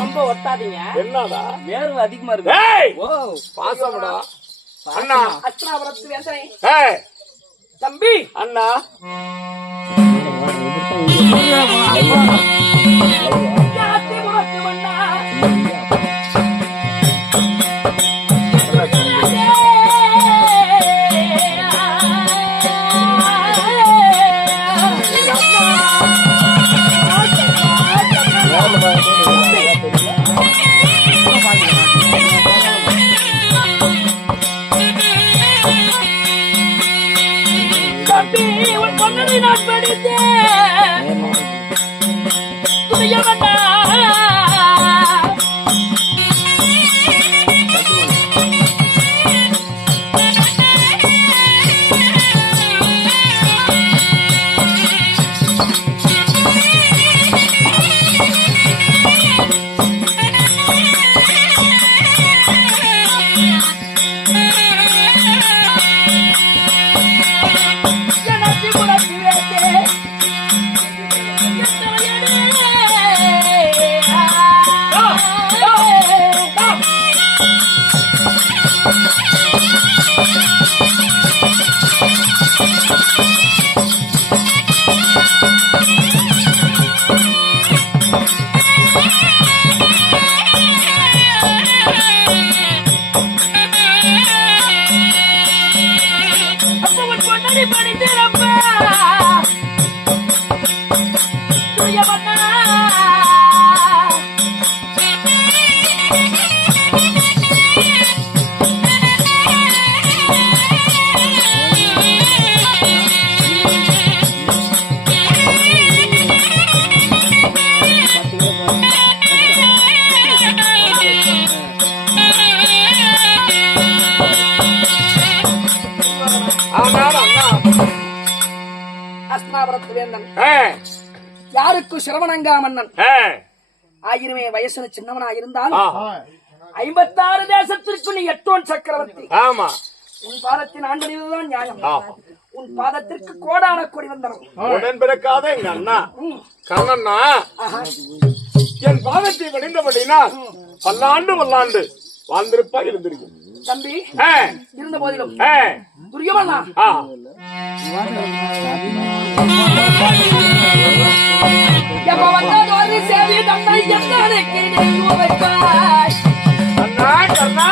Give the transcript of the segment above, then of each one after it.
ரொம்ப ஒட்டாதீங்க. என்னடா வேர்வை அதிகமா இருக்கு. பாசம்டா அண்ணா. அஸ்தினாபுரத்து வேந்தனை தம்பி அண்ணா. யாருக்கு சிரவணங்கா மன்னன் ஆயிரமே வயசுல சின்னவனா இருந்தால் 56 தேசத்திற்கு நீ 8 சக்கரவர்த்தி. ஆமா, உன் பாதத்தின் ஆண்டனில்தான் நியாயம். உன் பாதத்திற்கு கோடான கொடி வந்தனம். உடன் பிறக்காத எங்க அண்ணா கண்ணண்ணா என் பாதத்தை வடிந்தபடினால் பல்லாண்டு வாழ்ந்திருப்பா இருந்திருக்கும் தம்பி. இருந்த போதிலும் துரியமண்ணா எப்ப வந்ததோடு சேவி தந்தை எத்தனைக்கு நெய்வு வைப்பாய் அண்ணா கண்ணா.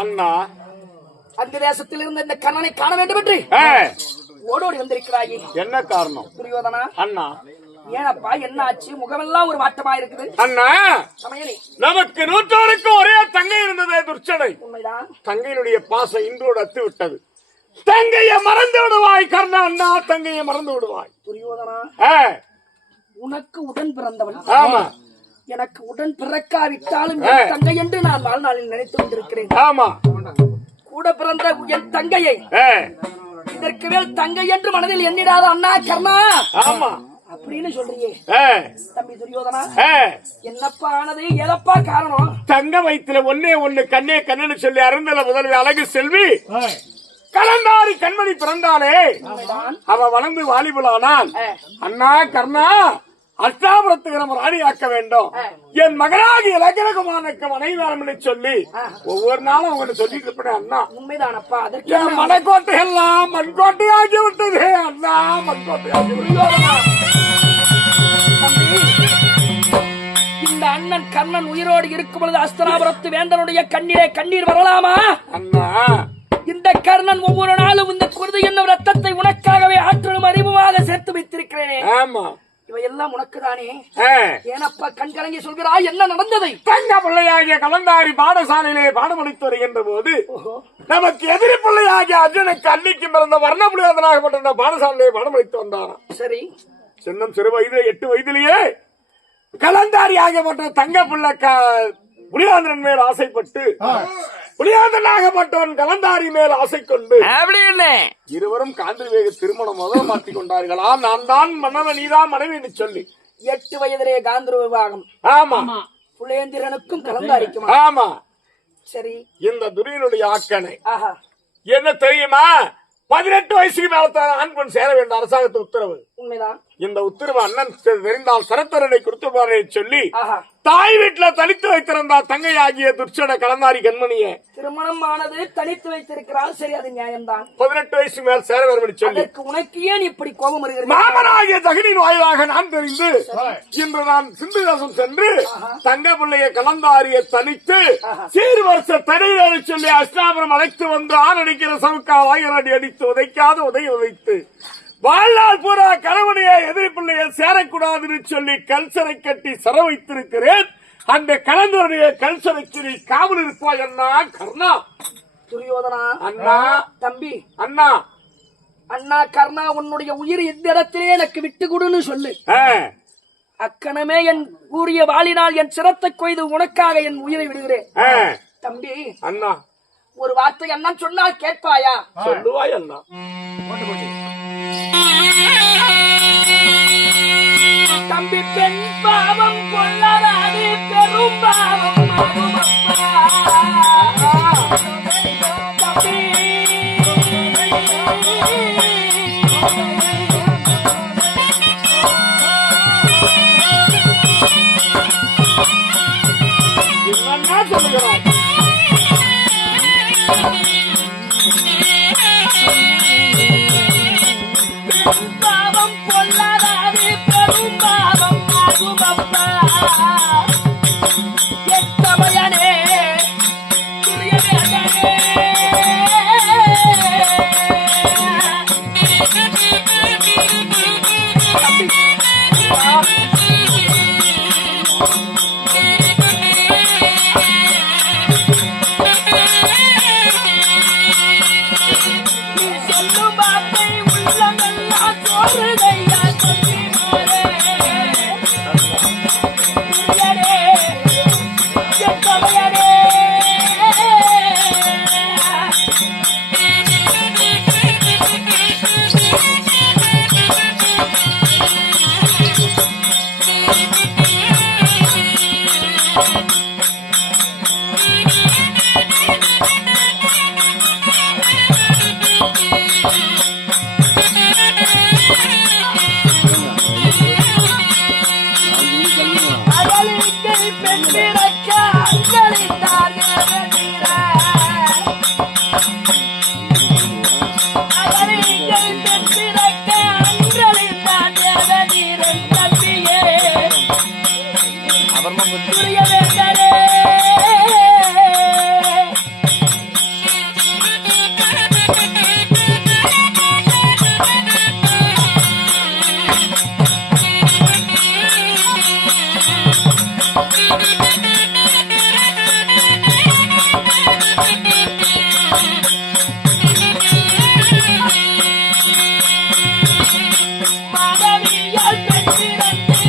அண்ணா அந்த தேசத்தில் இருந்த இந்த கண்ணனை காண வேண்டும் என்று ஓடோடி வந்திருக்கிறாயே. என்ன காரணம் துரியோதனா? அண்ணா ஏனப்பா என்ன ஆச்சு? முகமெல்லாம் ஒரு மாற்றமா இருக்குது. அண்ணா நமக்கு 100 ஒரே தங்கை இருந்ததே துர்ச்சடை. உண்மைதான். தங்கையினுடைய பாசம் இன்றோடு அத்து விட்டது. தங்கையை மறந்து விடுவாய் கர்ணா. அண்ணா தங்கையை மறந்து விடுவாய். துரியோதனா உனக்கு உடன் பிறந்தவள். ஆமா. எனக்கு உடன் பிறக்காவிட்டாலும் என் தங்கை என்று நான் வாழ்நாளில் நினைத்து கொண்டிருக்கிறேன். ஆமா. கூட பிறந்த என் தங்கையை இதற்கு மேல் தங்கை என்று மனதில் எண்ணிடாத அண்ணா கர்ணா. ஆமா. அப்படின்னு சொல்றியே தம்பி துரியோதனா, என்னப்பா ஆனது? ஏதப்பா காரணம்? தங்க வயிற்றுல ஒன்னே ஒண்ணு கண்ணே கண்ணு சொல்லி அருந்தல முதல்வி அழகு செல்வி கலந்தாரி கண்மணி பிறந்தானே, அவ வளர்ந்து வாலிபுலானால் அண்ணா கர்ணா அஷ்டாபுரத்துக்கு நம்ம ராணியாக்க வேண்டும், என் மகனாகி இலக்கணகுமாரனுக்கு மனைவியாரம் என்று சொல்லி ஒவ்வொரு நாளும் அவங்க சொல்லிட்டு இருப்பேன். அண்ணா உண்மைதானப்பா. அதற்கு என் மனக்கோட்டை எல்லாம் மண்கோட்டையாகி விட்டது. அண்ணா மண்கோட்டையாகி இந்த அண்ணன் கர்ணன் உயிரோடு இருக்கும் பொழுது அஸ்தினாபுரத்து வேந்தனுடைய கண்ணீரே கண்ணீர் வரலாமா? அண்ணா இந்த கர்ணன் ஒவ்வொரு நாளும் இந்த குருதி என்னும் ரத்தத்தை உனக்காகவே ஆற்றலும் அறிவுமாக சேர்த்து வைத்திருக்கிறேனே. ஆமா. இவையெல்லாம் உனக்குதானே. ஏனப்பா கண் கலங்கி சொல்கிறாய்? என்ன நடந்ததை? தங்க பிள்ளையாகிய கலந்தாரி பாடசாலையிலே பாடமளித்து வருகின்ற போது நமக்கு எதிரி பிள்ளையாகிய அர்ஜுனுக்கு அன்னைக்கு பிறந்த வர்ணபுலியாதனாகப்பட்ட பாடசாலையிலே பாடமளித்து வந்தாராம். சரி. சின்னம் சிறு வயது 8 வயதிலேயே கலந்தாரி ஆகப்பட்ட தங்க பிள்ளை புலியாந்திரன் மேல் ஆசைப்பட்டு புலியாந்தனாகப்பட்டவன் கலந்தாரி மேல் ஆசை கொண்டு இருவரும் காந்திரி வேக திருமணம் முதல் மாற்றிக் கொண்டார்களா. நான் தான் மன்னவன், நீதான் மனைவி என்று சொல்லி 8 வயதிலே காந்திர விவாகம். ஆமா. புலேந்திரனுக்கும் கலந்தாரிக்கும். ஆமா. சரி. இந்த துரியனுடைய ஆக்கனை ஆஹா என்ன தெரியுமா? 18 வயசுக்கு மேல ஆண் பெண் சேர வேண்டும் அரசாங்கத்து உத்தரவு. உண்மைதான். இந்த உத்தரவு அண்ணன் தெரிந்தால் சரத்தரனை கொடுத்துப்பாரு சொல்லி தாய் வீட்டுல தனித்து வைத்திருந்தார் தங்கை ஆகிய துர்ச்சட கலந்தாரி கண்மணியை திருமணம் ஆனது தனித்து வைத்திருக்கிறார். சரி, அது நியாயம்தான். 18 வயசு மேல் சேர வேண்டும் சொல்லி உனக்கு ஏன் இப்படி கோபம் வருகிறது? மாமனாகிய தகனின் வாயிலாக நான் தெரிந்து இன்று நான் சிந்து தேசம் சென்று தங்க பிள்ளைய கலந்தாரியை தனித்து சீர் வருஷ தடையை சொல்லி அஷ்டாபுரம் அழைத்து வந்து ஆண் அடிக்கிற சவுக்கா வாயிரடி அடித்து உதைக்காத உதைத்து வாழ்நாள் பூரா கணவனைய எதிரி பிள்ளைய சேரக்கூடாதுன்னு சொல்லி கல்சரை கட்டி சர வைத்திருக்கிறேன். அந்த கலந்தருடைய கல்சரைக்கு நீ காவல் இருப்பாய் அண்ணா கர்ணா. துரியோதனா. அண்ணா. தம்பி. அண்ணா. அண்ணா கர்ணா, உன்னுடைய உயிர் இந்த இடத்திலே எனக்கு விட்டு கொடுன்னு சொல்லு. அக்கணமே என் கூறிய வாளினால் என் சிரத்தை கொய்து உனக்காக என் உயிரை விடுகிறேன். தம்பி. அண்ணா. ஒரு வார்த்தை அண்ணன் சொன்னால் கேட்பாயா? சொல்லுவாய் அண்ணா. தம்பி, பெண் பாவம் கொள்ளலாது பெரும் பாவம் ஆகும் அப்பா. தம்பி, என்ன சொல்லுகிறோம்? பாவம் கொள்ளலாது பெரும் பாவம் ஆகும் அப்பா. என் தமையனே துரியவேந்தனே, சொல்லும் வார்த்தை உள்ளமெல்லாம் சோறுதையா சொல்லி மாறே. துரியனே, என் தமையனே, அகலிக்கை பெண் பிறக்க அங்களித்தார் தேவதீர. அகலிக்கை பெண் பிறக்க அங்களித்தார் தேவதீரன் தம்பியே துரியவேந்தனே. மாதவியால் பெண் பிறந்து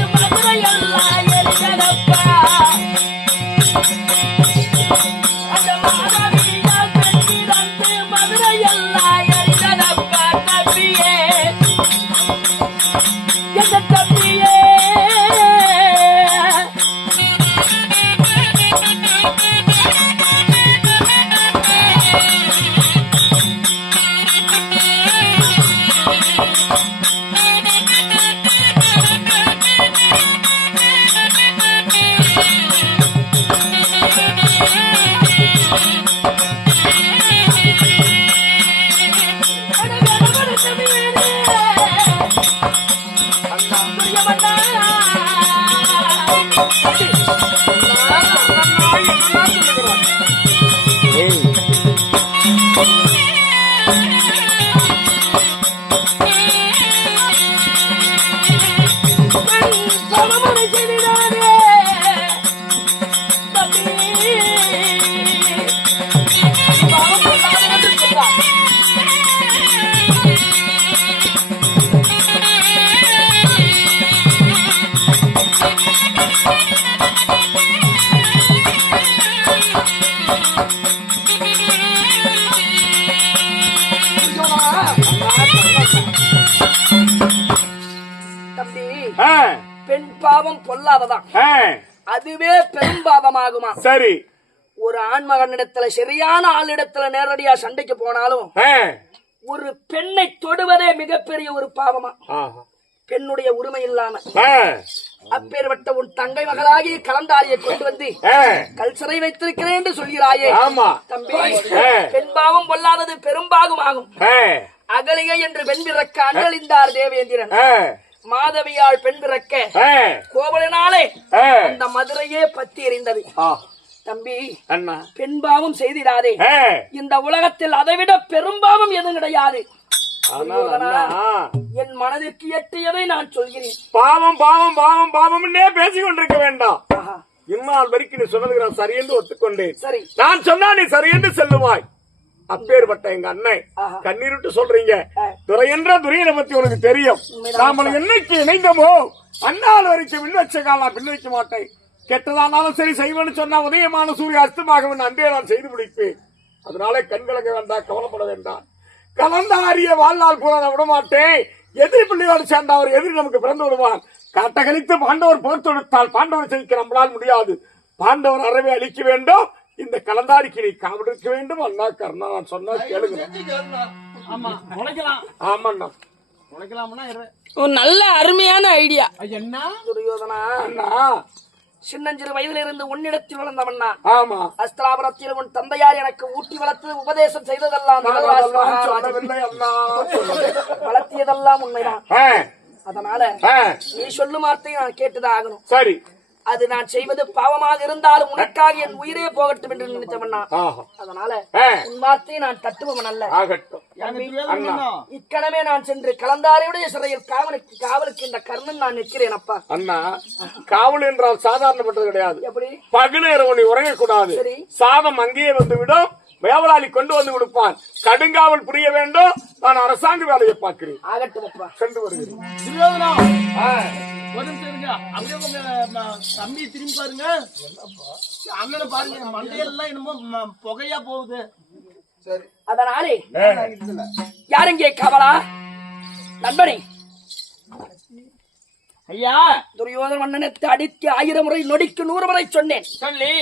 தம்பி, பெண் பாவம் பொல்லாததான், அதுவே பெரும் பாவமாகுமா? சரி. ஒரு ஆண்மகனிடத்துல சரியான ஆளிடத்துல நேரடியா சண்டைக்கு போனாலும் ஒரு பெண்ணை தொடுவதே மிகப்பெரிய ஒரு பாவமா? பெண்ணுடைய உரிமை இல்லாம அப்பேற்பட்ட உன் தங்கை மகளாகி கலந்தாரியை கொண்டு வந்து கல்சரை வைத்திருக்கிறேன் என்று சொல்கிறாயே தம்பி, பெண் பாவம் பொல்லாதது பெரும்பாகும் ஆகும். அகலிகை என்று பெண் பிறக்க அண்டலிந்தார் தேவேந்திரன், மாதவியால் பெண் பிறக்க கோவலனாலே அந்த மதுரையே பத்தி எறிந்தது. தம்பி, பெண் பாவம் செய்திடாதே. இந்த உலகத்தில் அதைவிட பெரும்பாவம் எதுவும் கிடையாது. என் மனதிற்கு எட்டியதை நான் சொல்கிறேன். பாவம் பாவம் பாவம் பாவம் பேசிக் கொண்டிருக்க வேண்டாம். இந்நாள் வரைக்கும் நீ சொன்னதுக்கு நான் சரி என்று ஒத்துக்கொண்டேன். சரி, நான் சொன்னா நீ சரி என்று செல்லுவாய். அப்பேற்பட்ட எங்க அண்ணன் கண்ணீருட்டு சொல்றீங்க. துறை என்ற துறையை பத்தி உனக்கு தெரியும். நாம என்னைக்கு இணைந்தமோ அந்நாள் வரைக்கும் பின் வச்ச கால நான் பின் வைக்க மாட்டேன். கெட்டதானாலும் சரி செய்வேன்னு சொன்னா உதயமான சூரிய அஸ்தமாக அன்றே நான் செய்து முடிப்பேன். அதனால கண்கலங்க வேண்டாம், கவலைப்பட வேண்டாம். கலந்தாரிய வாழ்நாள் கூட நான் விட மாட்டேன். எதிரி பிள்ளையோடு சேர்ந்த அவர் எதிரி நமக்கு பிறந்து விடுவான். கட்டகணித்து பாண்டவர் போர் தொடுத்தால் பாண்டவர் ஜெயிக்க நம்மளால் முடியாது. பாண்டவர் அறவே அழிக்க வேண்டும். இந்த கலந்தாரிக்கு நீ காவல் இருக்க வேண்டும். அண்ணா கர்ணா, நான் சொன்னா கேளுங்க. ஆமாண்ணா, நல்ல அருமையான ஐடியா. என்ன துரியோதனா, சின்னஞ்சிறு வயதில் இருந்து உன்னிடத்தில் வளர்ந்தவண்ணா. ஆமா, அஸ்திராபுரத்தில் உன் தந்தையார் எனக்கு ஊட்டி வளர்த்து உபதேசம் செய்ததெல்லாம் வளர்த்தியதெல்லாம் உண்மைதான். அதனால நீ சொல்லும் வார்த்தை நான் கேட்டுதான் ஆகணும். சரி, அது நான் செய்வது பாவமாக இருந்தாலும் உனக்காக என் உயிரே போகட்டும் என்று நினைத்தவண்ணா. அதனால உன் வார்த்தையை நான் தட்டுபவன் அல்ல. இக்கணமே நான் சென்று கலந்தாரையுடைய சிறையில் காவலுக்கு இந்த கர்ணன் நான் நிற்கிறேன். அப்பா அண்ணா, காவல் என்றால் சாதாரணப்பட்டது கிடையாது. எப்படி? பகலேரவனை உறங்கக்கூடாது. சாதம் அங்கேயே வந்து விடும். வேவலாளி கொண்டு வந்து கொடுப்பான். கடுங்காவல் புரிய வேண்டும். நான் அரசாங்க வேலையை பார்க்கிறேன். ஆகட்டும், சென்று வருகிறேன். தம்பி திரும்பி பாருங்க, அண்ணனை பாருங்க, மண்டையெல்லாம் என்னமோ புகையா போகுது. அதனாலே யாருங்கே காவலா? நண்பனே, ஐயா, துரியோதன மன்னனத்தை அடித்து 1000 முறை நொடிக்கு 100 முறை சொன்னேன். சொல்லி